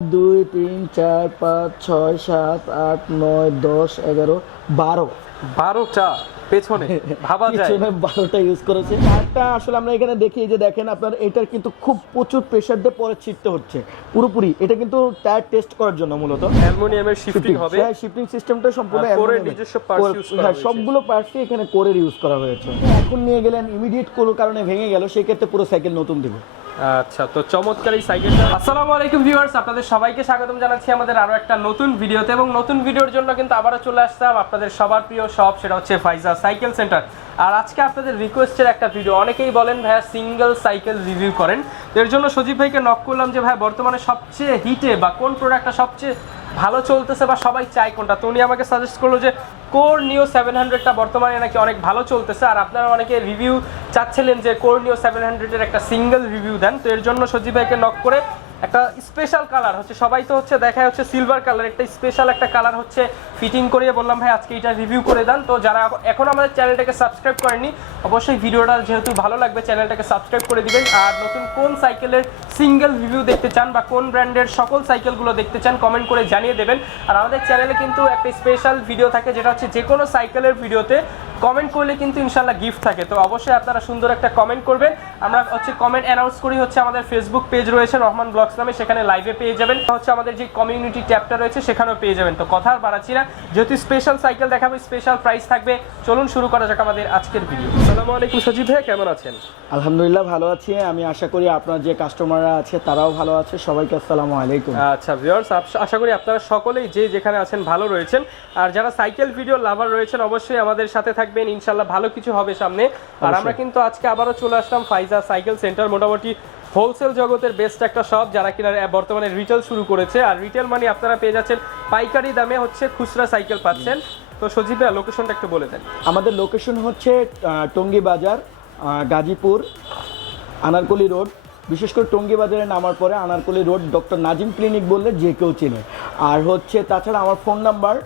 2 3 4 5 6 7 8 9 10 11 12 12টা পেছনে ভাবা যায় পিছনে 12টা ইউজ করেছে। চারটা আসলে আমরা এখানে দেখি যে দেখেন আপনার এটার কিন্তু খুব প্রচুর প্রেসার দিয়ে পরে ছিটতে হচ্ছে পুরোপুরি। এটা কিন্তু টায়ার টেস্ট করার জন্য মূলত অ্যালুমিনিয়ামের শিফটিং হবে। হ্যাঁ, শিফটিং সিস্টেমটা সম্পূর্ণ আর কোরের অ্যালুমিনিয়ামের। নিজস্ব parts use করা হ্যাঁ, হয়েছে। সবগুলো পার্টসই এখানে কোরের ইউজ করা হয়েছে। এখন নিয়ে গেলেন ইমিডিয়েট কোনো কারণে ভেঙে গেল, সেই ক্ষেত্রে পুরো সাইকেল নতুন দেবে। আচ্ছা, তো চমৎকার এই সাইকেলটা। আসসালামু আলাইকুম ভিউয়ার্স, আপনাদের সবাইকে স্বাগতম জানাচ্ছি আমাদের আরো একটা নতুন ভিডিওতে। এবং নতুন ভিডিওর জন্য কিন্তু আবারও চলে আসলাম আপনাদের সবার প্রিয় শপ, সেটা হচ্ছে ফাইজা সাইকেল সেন্টার। আর আজকে আপনাদের রিকোয়েস্টের একটা ভিডিও, অনেকেই বলেন ভাইয়া সিঙ্গেল সাইকেল রিভিউ করেন। এর জন্য সজীব ভাইকে নক করলাম যে ভাই বর্তমানে সবচেয়ে হিটে বা কোন প্রোডাক্টটা সবচেয়ে ভালো চলতেছে বা সবাই চায় কোনটা। তো উনি আমাকে সাজেস্ট করলো যে কোর নিও 700টা বর্তমানে নাকি অনেক ভালো চলতেছে। আর আপনারা অনেকে রিভিউ চাচ্ছিলেন যে কোর নিও 700-এর একটা সিঙ্গেল রিভিউ দেন। তো এর জন্য সজীব ভাইকে নক করে একটা স্পেশাল কালার হচ্ছে, সবাই তো হচ্ছে দেখায় হচ্ছে সিলভার কালার, একটা স্পেশাল একটা কালার হচ্ছে ফিটিং করিয়ে বললাম ভাই আজকে এটা রিভিউ করে দেন। তো যারা এখন আমাদের চ্যানেলটাকে সাবস্ক্রাইব করেননি, অবশ্যই ভিডিওটা যেহেতু ভালো লাগবে চ্যানেলটাকে সাবস্ক্রাইব করে দিবেন। আর নতুন কোন সাইকেলের সিঙ্গেল রিভিউ দেখতে চান বা কোন ব্র্যান্ডের সকল সাইকেলগুলো দেখতে চান কমেন্ট করে জানিয়ে দেবেন। আর আমাদের চ্যানেলে কিন্তু একটা স্পেশাল ভিডিও থাকে, যেটা হচ্ছে যে কোনো সাইকেলের ভিডিওতে কমেন্ট করলে কিন্তু ইনশাল্লাহ গিফট থাকে। তো অবশ্যই আপনারা সুন্দর একটা কমেন্ট করবেন। আমরা হচ্ছে কমেন্ট অ্যানাউন্স করি হচ্ছে আমাদের ফেসবুক পেজ রয়েছে রহমান ব্লগস নামে, সেখানে লাইভে পেয়ে যাবেন। হচ্ছে আমাদের যে কমিউনিটি ট্যাবটা রয়েছে সেখানেও পেয়ে যাবেন। তো কথা আর বাড়াচ্ছি না, যেহেতু স্পেশাল সাইকেল দেখাবো, স্পেশাল প্রাইস থাকবে, চলুন শুরু করা যাক আমাদের আজকের ভিডিও। আসসালামু আলাইকুম সজীব ভাই, কেমন আছেন? আলহামদুলিল্লাহ ভালো আছি। আমি আশা করি আপনার যে কাস্টমাররা আছে তারাও ভালো আছে। সবাইকে আসসালামু আলাইকুম। আচ্ছা ভিউয়ার্স, আশা করি আপনারা সকলেই যে যেখানে আছেন ভালো রয়েছেন। আর যারা সাইকেল ভিডিও লাভার রয়েছেন অবশ্যই আমাদের সাথে থাকবেন, ইনশাল্লাহ ভালো কিছু হবে সামনে। আর আমরা কিন্তু আজকে আবারও চলে আসলাম ফাইজা সাইকেল সেন্টার, মোটামুটি হোলসেল জগতের বেস্ট একটা শপ, যারা কিনা বর্তমানে রিটেল শুরু করেছে। আর রিটেল মানে আপনারা পেয়ে যাচ্ছেন পাইকারি দামে, হচ্ছে খুচরা সাইকেল পাচ্ছেন। তো সজীব ভাই লোকেশনটা একটু বলে দেন। আমাদের লোকেশন হচ্ছে টঙ্গী বাজার, গাজীপুর, আনারকলি রোড। বিশেষ করে টঙ্গী বাজারে নামার পরে Anarkali road doctor Nazim clinic বললে যে কেউ চেনে। আর হচ্ছে তাছাড়া আমার ফোন নাম্বার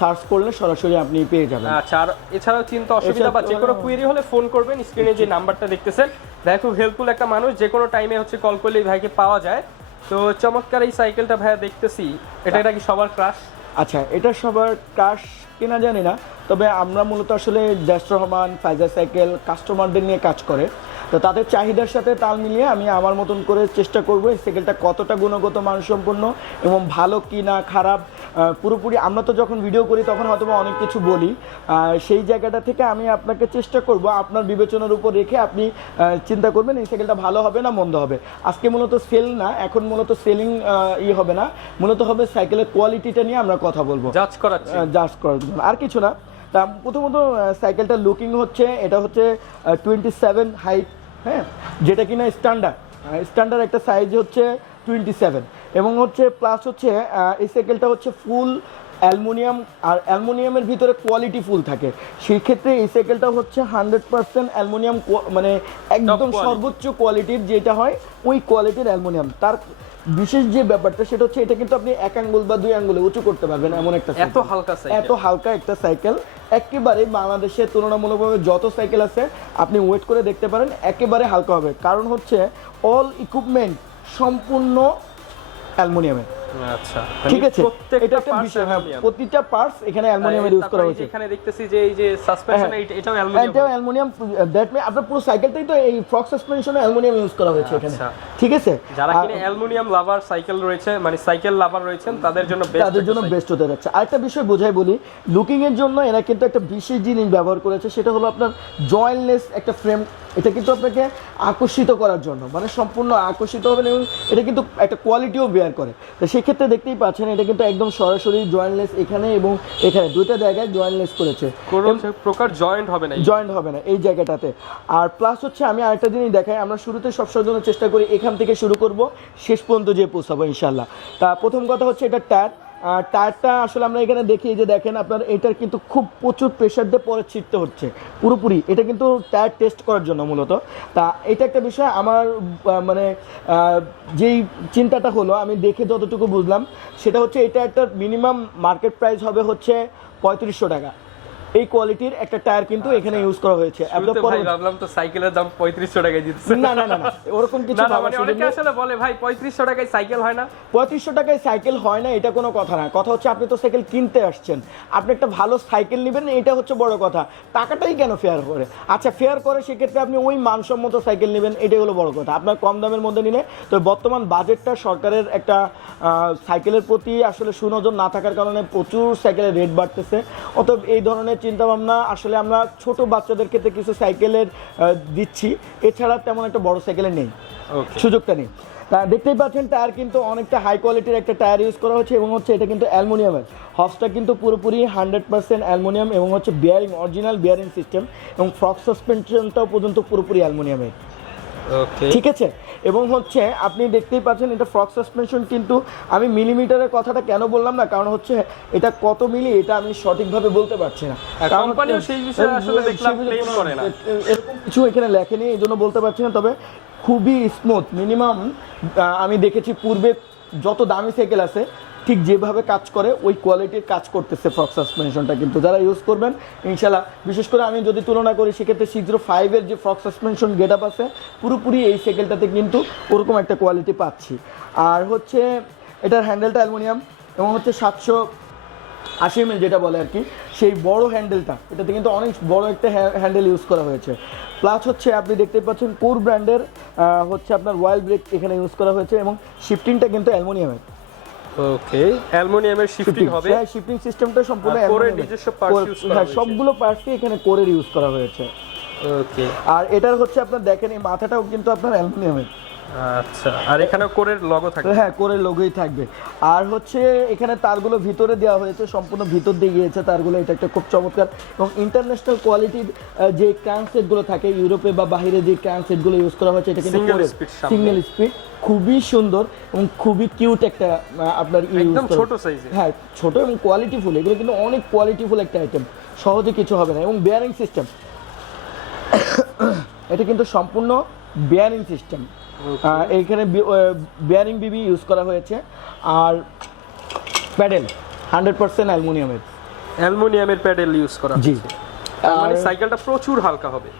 সার্চ করলে সরাসরি আপনি পেয়ে যাবেন। আচ্ছা, আর এছাড়াও চিন্তা অসুবিধা বা যে কোনো কুয়েরি হলে ফোন করবেন, স্ক্রিনে যে নাম্বারটা দেখতেছেন। ভাই খুব হেল্পফুল একটা মানুষ, যে কোনো টাইমে হচ্ছে কল করলেই ভাইকে পাওয়া যায়। তো চমৎকার এই সাইকেলটা ভাইয়া দেখতেছি, এটা কি সবার ক্রাশ? আচ্ছা, এটা সবার ক্রাশ কিনা জানি না, তবে আমরা মূলত আসলে জাস্ট রহমান ফাইজা সাইকেল কাস্টমারদের নিয়ে কাজ করে। তো তাদের চাহিদার সাথে তাল মিলিয়ে আমি আমার মতন করে চেষ্টা করব এই সাইকেলটা কতটা গুণগত মানসম্পন্ন এবং ভালো কি না খারাপ পুরোপুরি। আমরা তো যখন ভিডিও করি তখন হয়তো অনেক কিছু বলি, সেই জায়গাটা থেকে আমি আপনাকে চেষ্টা করব আপনার বিবেচনার উপর রেখে আপনি চিন্তা করবেন এই সাইকেলটা ভালো হবে না মন্দ হবে। আজকে মূলত সেল না, এখন মূলত সেলিং হবে না, মূলত হবে সাইকেলের কোয়ালিটিটা নিয়ে আমরা কথা বলবো, জাজ করার জন্য, আর কিছু না। তা প্রথমত সাইকেলটা লুকিং হচ্ছে, এটা হচ্ছে 27 হাইট, হ্যাঁ, যেটা কিনা স্ট্যান্ডার্ড একটা সাইজ হচ্ছে 27। এবং হচ্ছে প্লাস হচ্ছে এই সাইকেলটা হচ্ছে ফুল অ্যালুমিনিয়াম, আর অ্যালুমিনিয়ামের ভিতরে কোয়ালিটি ফুল থাকে। সেই ক্ষেত্রে এই সাইকেলটা হচ্ছে 100% অ্যালুমিনিয়াম, মানে একদম সর্বোচ্চ কোয়ালিটির যেটা হয় ওই কোয়ালিটির অ্যালুমিনিয়াম। তার বিশেষ যে ব্যাপারটা সেটা হচ্ছে এটা কিন্তু আপনি 1 আঙ্গুল বা 2 আঙ্গুলে উঁচু করতে পারবেন এমন একটা এত হালকা একটা সাইকেল। একেবারে বাংলাদেশে তুলনামূলকভাবে যত সাইকেল আছে আপনি ওয়েট করে দেখতে পারেন, একেবারে হালকা হবে। কারণ হচ্ছে অল ইকুইপমেন্ট সম্পূর্ণ অ্যালুমিনিয়ামের। আচ্ছা, ঠিক আছে, এটা একটা বিষয়। হ্যাঁ, প্রতিটা পার্টস এখানে অ্যালুমিনিয়ামের ইউজ করা হয়েছে। এখানে দেখতেছি যে এই যে সাসপেনশন এটাও অ্যালুমিনিয়াম, দ্যাট মিন আপনার পুরো সাইকেলটাই তো এই ফ্রক সাসপেনশনে অ্যালুমিনিয়াম ইউজ করা হয়েছে এখানে। ঠিক আছে, যারা কিনে অ্যালুমিনিয়াম লাভার সাইকেল রয়েছে, মানে সাইকেল লাভার রয়েছেন, তাদের জন্য বেস্ট হতে যাচ্ছে। আরেকটা বিষয় বোঝাই বলি, লুকিং এর জন্য এরা কিন্তু একটা বিশেষ জিনিস ব্যবহার করেছে, সেটা হলো আপনার জয়েন্টলেস একটা ফ্রেম। এটা কিন্তু আপনাকে আকর্ষিত করার জন্য, মানে সম্পূর্ণ আকর্ষিত হবেন এবং এটা কিন্তু একটা কোয়ালিটিও বেয়ার করে। তো সেই ক্ষেত্রে দেখতেই পাচ্ছেন এটা কিন্তু একদম সরাসরি জয়েন্টলেস, এখানে এবং এখানে দুইটা জায়গায় জয়েন্টলেস করেছে, কোনো প্রকার জয়েন্ট হবে না এই জায়গাটাতে। আর প্লাস হচ্ছে আমি আরেকটা জিনিস দেখাই, আমরা শুরুতে সবসময় জন্য চেষ্টা করি এখান থেকে শুরু করব, শেষ পর্যন্ত যে পৌঁছাবো ইনশাল্লাহ। তা প্রথম কথা হচ্ছে এটা টায়ারটা আসলে আমরা এখানে দেখি যে দেখেন আপনার এটার কিন্তু খুব প্রচুর প্রেসার দিয়ে পরে ছিটতে হচ্ছে পুরোপুরি। এটা কিন্তু টায়ার টেস্ট করার জন্য মূলত। তা এটা একটা বিষয় আমার মানে যেই চিন্তাটা হলো আমি দেখে যতটুকু বুঝলাম সেটা হচ্ছে এটা একটা মিনিমাম মার্কেট প্রাইস হবে হচ্ছে 3500 টাকা। এই কোয়ালিটির একটা টায়ার কিন্তু এখানে ইউজ করা হয়েছে। শুরুতে ভাই ভাবলাম তো সাইকেলের দাম 3500 টাকায় দিতেছে। না না না না, ওরকম কিছু না না, ভাবার মানে সুযোগ অনেকে নেই। আসলে বলে ভাই 3500 টাকায় সাইকেল হয় না। 3500 টাকায় সাইকেল হয় না এটা কোনো কথা না, কথা হচ্ছে আপনি তো সাইকেল কিনতে আসছেন, আপনি একটা ভালো সাইকেল নেবেন, এটা হচ্ছে বড় কথা। টাকাটাই কেন ফেয়ার করে? আচ্ছা ফেয়ার করে, সেক্ষেত্রে আপনি ওই মানসম্মত সাইকেল নেবেন, এটাই হলো বড় কথা। আপনার কম দামের মধ্যে নিলে তো বর্তমান বাজেটটা সরকারের একটা সাইকেলের প্রতি আসলে সুনজর না থাকার কারণে প্রচুর সাইকেলের রেট বাড়তেছে। অতএব এই ধরনের চিন্তাভাবনা আসলে আমরা ছোট বাচ্চাদের ক্ষেত্রে কিছু সাইকেলের দিচ্ছি, এছাড়া তেমন একটা বড় সাইকেলের নেই, সুযোগটা নেই। তা দেখতেই পাচ্ছেন টায়ার কিন্তু অনেকটা হাই কোয়ালিটির একটা টায়ার ইউজ করা হচ্ছে এবং হচ্ছে এটা কিন্তু অ্যালুমিনিয়ামের। হবসটা কিন্তু পুরোপুরি 100% অ্যালুমিনিয়াম এবং হচ্ছে বিয়ারিং, অরিজিনাল বিয়ারিং সিস্টেম এবং ফ্রক সাসপেনশনটাও পর্যন্ত পুরোপুরি অ্যালুমিনিয়ামের। ঠিক আছে, এবং হচ্ছে আপনি দেখতেই পাচ্ছেন এটা ফ্রক সাসপেনশন, কিন্তু আমি মিলিমিটারের কথাটা কেন বললাম না, কারণ হচ্ছে এটা কত মিলি এটা আমি সঠিকভাবে বলতে পারছি না, কোম্পানিও সেই বিষয়ে আসলে দেখলাম ক্লেম করে না, এরকম কিছু এখানে লেখেনি, এই জন্য বলতে পারছি না। তবে খুবই স্মুথ, মিনিমাম আমি দেখেছি পূর্বে যত দামি সাইকেল আছে ঠিক যেভাবে কাজ করে ওই কোয়ালিটির কাজ করতেছে ফ্রক সাসপেনশনটা। কিন্তু যারা ইউজ করবেন ইনশাল্লাহ, বিশেষ করে আমি যদি তুলনা করি সেক্ষেত্রে 605-এর যে ফ্রক সাসপেনশন গেট আপ আছে পুরোপুরি এই সাইকেলটাতে কিন্তু ওরকম একটা কোয়ালিটি পাচ্ছি। আর হচ্ছে এটার হ্যান্ডেলটা অ্যালুমিনিয়াম এবং হচ্ছে 780 mm যেটা বলে আর কি, সেই বড় হ্যান্ডেলটা, এটাতে কিন্তু অনেক বড় একটা হ্যান্ডেল ইউজ করা হয়েছে। প্লাস হচ্ছে আপনি দেখতে পাচ্ছেন কোর ব্র্যান্ডের হচ্ছে আপনার ওয়াইল ব্রেক এখানে ইউজ করা হয়েছে এবং শিফটিংটা কিন্তু অ্যালুমিনিয়ামের। ওকে, অ্যালুমিনিয়ামের শিফটিং হবে, হ্যাঁ শিফটিং সিস্টেমটা সম্পূর্ণ কোরের নিজস্ব পার্টস ইউজ করা হয়েছে, সবগুলো পার্টসই এখানে কোরের ইউজ করা হয়েছে। ওকে, আর এটার হচ্ছে আপনার দেখেন এই মাথাটাও কিন্তু আপনার অ্যালুমিনিয়ামের। আচ্ছা, আর এখানে কোরের লোগো থাকবে, হ্যাঁ কোরের লোগোই থাকবে। আর হচ্ছে এখানে তারগুলো ভিতরে দেওয়া হয়েছে, সম্পূর্ণ ভিতর দিয়ে গিয়েছে তারগুলো, এটা একটা খুব চমৎকার এবং ইন্টারন্যাশনাল কোয়ালিটির যে ক্র্যাঙ্কসেটগুলো থাকে ইউরোপে বা বাইরে যে ক্র্যাঙ্কসেটগুলো ইউজ করা হয়েছে এটা কিন্তু সিঙ্গেল স্পিড, খুবই সুন্দর এবং খুবই কিউট একটা আপনার একদম ছোট সাইজে, হ্যাঁ ছোট এবং কোয়ালিটিফুল, এগুলো কিন্তু অনেক কোয়ালিটিফুল একটা আইটেম, সহজে কিছু হবে না। এবং বিয়ারিং সিস্টেম, এটা কিন্তু সম্পূর্ণ বিয়ারিং সিস্টেম, এইখানে বিয়ারিং বিবি ইউজ করা হয়েছে। আর প্যাডেল 100% অ্যালুমিনিয়ামের প্যাডেল ইউজ করা জি। মানে সাইকেলটা প্রচুর হালকা হবে,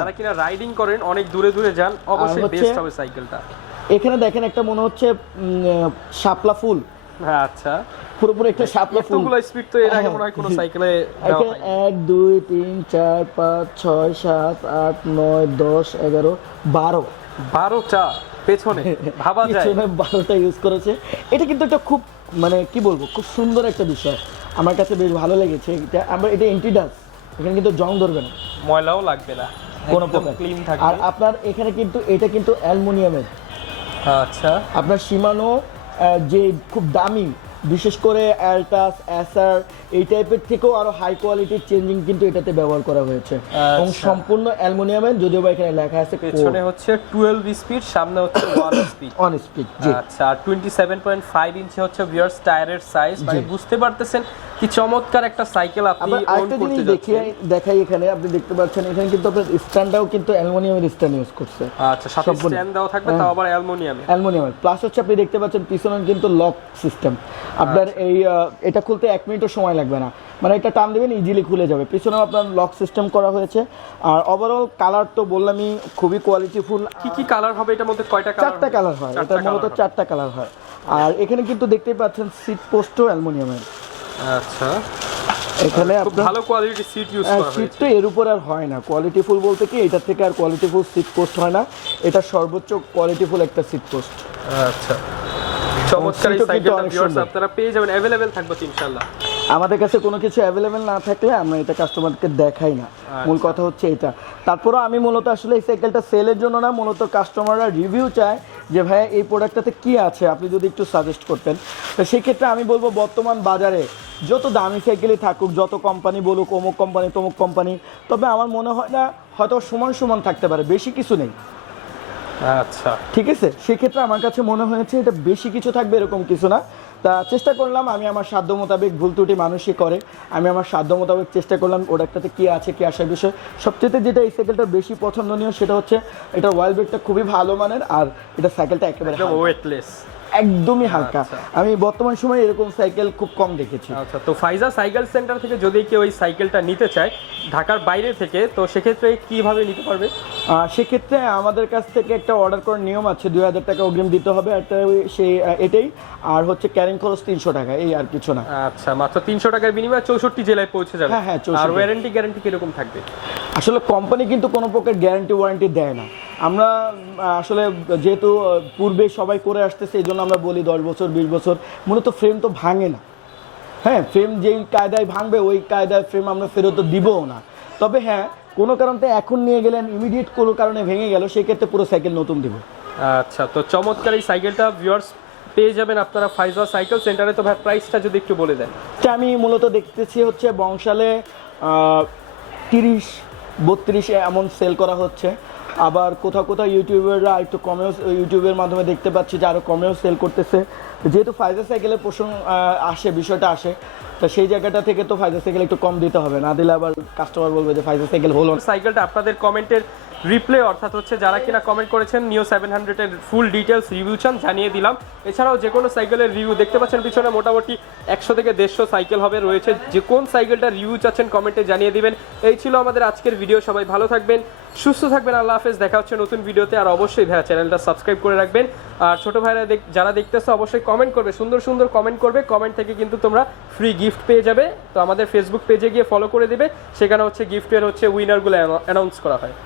যারা কিনা রাইডিং করেন অনেক দূরে দূরে যান অবশ্যই বেস্ট হবে সাইকেলটা। এখানে দেখেন একটা মনে হচ্ছে শাপলা ফুল, আচ্ছা পুরোপুরি একটা শাপলা ফুল, এতগুলো স্পিড তো এর আগে মনে হয় কোনো সাইকেলে দেওয়া হয়নি। 1 2 3 4 5 6 7 8 9 10 11 12টা পেছনে ভাবা যায়, 12টা ইউজ করেছে। এটা কিন্তু একটা খুব মানে কি বলবো, খুব সুন্দর একটা বিষয়, আমার কাছে বেশ ভালো লেগেছে। এটা আমরা এটা এন্টিডাস, এখানে কিন্তু জং ধরবে না, ময়লাও লাগবে না, কোনো একদম প্রকার ক্লিন থাকবে। আর আপনার এখানে কিন্তু এটা কিন্তু অ্যালুমিনিয়ামের। আচ্ছা, আপনার শিমানো যে খুব দামি, বিশেষ করে অ্যালটাস অ্যাসার এই টাইপের থেকেও আরো হাই কোয়ালিটির চেঞ্জিং কিন্তু এটাতে ব্যবহার করা হয়েছে এবং সম্পূর্ণ অ্যালুমিনিয়ামের, যদিও বা এখানে লেখা আছে পেছনে হচ্ছে 12 স্পিড, সামনে হচ্ছে 1 স্পিড। জি আচ্ছা, আর 27.5 ইঞ্চি হচ্ছে ভিউয়ার্স টায়ারের সাইজ, মানে বুঝতে পারতেছেন কি চমৎকার একটা সাইকেল আপনি ওন করতে যাচ্ছেন। দেখাই এখানে আপনি দেখতে পাচ্ছেন এখানে কিন্তু আপনার স্ট্যান্ডটাও কিন্তু অ্যালুমিনিয়ামের স্ট্যান্ড ইউজ করছে। আচ্ছা, সাথে স্ট্যান্ড দাও থাকবে, তাও আবার অ্যালুমিনিয়ামের। প্লাস হচ্ছে আপনি দেখতে পাচ্ছেন পিছনে কিন্তু লক সিস্টেম, আপনার এই এটা খুলতে 1 মিনিটও সময় লাগবে না, মানে এটা টান দেবেন ইজিলি খুলে যাবে। পিছনেও আপনার লক সিস্টেম করা হয়েছে। আর ওভারঅল কালার তো বললামই খুবই কোয়ালিটিফুল। কি কালার হবে এটার মধ্যে? কয়টা কালার? 4টা কালার হয়, এটা মূলত 4টা কালার হয়। আর এখানে কিন্তু দেখতেই পাচ্ছেন সিট পোস্টও অ্যালুমিনিয়ামের। আচ্ছা, এখানে খুব ভালো কোয়ালিটির সিট ইউজ করা হয়েছে। সিট তো এর উপর আর হয় না, কোয়ালিটিফুল বলতে কি এটার থেকে আর কোয়ালিটিফুল সিট পোস্ট হয় না, এটা সর্বোচ্চ কোয়ালিটিফুল একটা সিট পোস্ট। আচ্ছা, চমৎকার এই সাইকেলটা ভিউয়ার্স আপনারা পেয়ে যাবেন, अवेलेबल থাকবে ইনশাআল্লাহ। আমাদের কাছে কোনো কিছু অ্যাভেলেবেল না থাকলে আমরা এটা কাস্টমারকে দেখাই না, মূল কথা হচ্ছে এটা। তারপরেও আমি মূলত আসলে এই সাইকেলটা সেলের জন্য না, মূলত কাস্টমাররা রিভিউ চায় যে ভাইয়া এই প্রোডাক্টটাতে কী আছে, আপনি যদি একটু সাজেস্ট করতেন। তো সেই ক্ষেত্রে আমি বলবো বর্তমান বাজারে যত দামি সাইকেলই থাকুক, যত কোম্পানি বলুক অমুক কোম্পানি তমুক কোম্পানি, তবে আমার মনে হয় না হয়তো সমান সমান থাকতে পারে, বেশি কিছু নেই। আচ্ছা, ঠিক আছে, সেক্ষেত্রে আমার কাছে মনে হয়েছে এটা বেশি কিছু থাকবে এরকম কিছু না। তা চেষ্টা করলাম, আমি আমার সাধ্য মোতাবেক, ভুল ত্রুটি মানুষই করে, আমি আমার সাধ্য মোতাবেক চেষ্টা করলাম প্রোডাক্টটাতে কী আছে কী আসার বিষয়। সবচেয়ে যেটা এই সাইকেলটা বেশি পছন্দনীয় সেটা হচ্ছে এটার ওয়াইল ব্রেকটা খুবই ভালো মানের, আর এটা সাইকেলটা একেবারে ওয়েটলেস, একদমই হালকা। আচ্ছা। আমি বর্তমান সময়ে এরকম সাইকেল খুব কম দেখেছি। আচ্ছা, তো ফাইজা সাইকেল সেন্টার থেকে যদি কেউ এই সাইকেলটা নিতে চায় ঢাকার বাইরে থেকে, তো সেক্ষেত্রে কিভাবে নিতে পারবে? সেক্ষেত্রে আমাদের কাছ থেকে একটা অর্ডার করার নিয়ম আছে, 2000 টাকা অগ্রিম দিতে হবে, একটা সেই এটাই। আর হচ্ছে ক্যারিং খরচ 300 টাকা, এই আর কিছু না। আচ্ছা, মাত্র 300 টাকার বিনিময়ে 64 জেলায় পৌঁছে যাবে। হ্যাঁ, 64 আর ওয়ারেন্টি গ্যারান্টি কিরকম থাকবে? আসলে কোম্পানি কিন্তু কোনো প্রকার গ্যারান্টি ওয়ারেন্টি দেয় না। আমরা আসলে যেহেতু পূর্বে সবাই করে আসতেছে, এই জন্য আমরা বলি 10 বছর 20 বছর। মূলত ফ্রেম তো ভাঙে না। হ্যাঁ, ফ্রেম যেই কায়দায় ভাঙবে ওই কায়দায় ফ্রেম আমরা ফেরত দিবও না। তবে হ্যাঁ, কোনো কারণে এখন নিয়ে গেলেন, ইমিডিয়েট কোনো কারণে ভেঙে গেল, সেক্ষেত্রে পুরো সাইকেল নতুন দিব। আচ্ছা, তো চমৎকার এই সাইকেলটা ভিউয়ার্স পেয়ে যাবেন আপনারা ফাইজা সাইকেল সেন্টারে। তো ভাই প্রাইসটা যদি একটু বলে দেন। এটা আমি মূলত দেখতেছি হচ্ছে বংশালে 30-32 এমন সেল করা হচ্ছে। আবার কোথাও কোথাও ইউটিউবাররা একটু কমেও, ইউটিউবের মাধ্যমে দেখতে পাচ্ছি যে আরও কমেও সেল করতেছে। যেহেতু ফাইজা সাইকেলের প্রশ্ন আসে, বিষয়টা আসে, তো সেই জায়গাটা থেকে তো ফাইজা সাইকেল একটু কম দিতে হবে, না দিলে আবার কাস্টমার বলবে যে ফাইজা সাইকেল হলো না। সাইকেলটা আপনাদের কমেন্টের রিপ্লে, অর্থাৎ হচ্ছে যারা কিনা কমেন্ট করেছেন নিও 700 এর ফুল ডিটেলস রিভিউ চান জানিয়ে দিলাম। এছাড়াও যে কোনো সাইকেলের রিভিউ দেখতে পাচ্ছেন পিছনে মোটামুটি 100 থেকে 150 সাইকেল হবে রয়েছে। যে কোন সাইকেলটা রিভিউ চাচ্ছেন কমেন্টে জানিয়ে দিবেন। এই ছিল আমাদের আজকের ভিডিও। সবাই ভালো থাকবেন, সুস্থ থাকবেন, আল্লাহ হাফেজ। দেখা হচ্ছে নতুন ভিডিওতে। আর অবশ্যই ভাইয়া চ্যানেলটা সাবস্ক্রাইব করে রাখবেন। আর ছোট ভাইরা যারা দেখতেছো অবশ্যই কমেন্ট করবে, সুন্দর সুন্দর কমেন্ট করবে। কমেন্ট থেকে কিন্তু তোমরা ফ্রি গিফট পেয়ে যাবে। তো আমাদের ফেসবুক পেজে গিয়ে ফলো করে দিবে, সেখানে হচ্ছে গিফটের হচ্ছে উইনারগুলো অ্যানাউন্স করা হয়।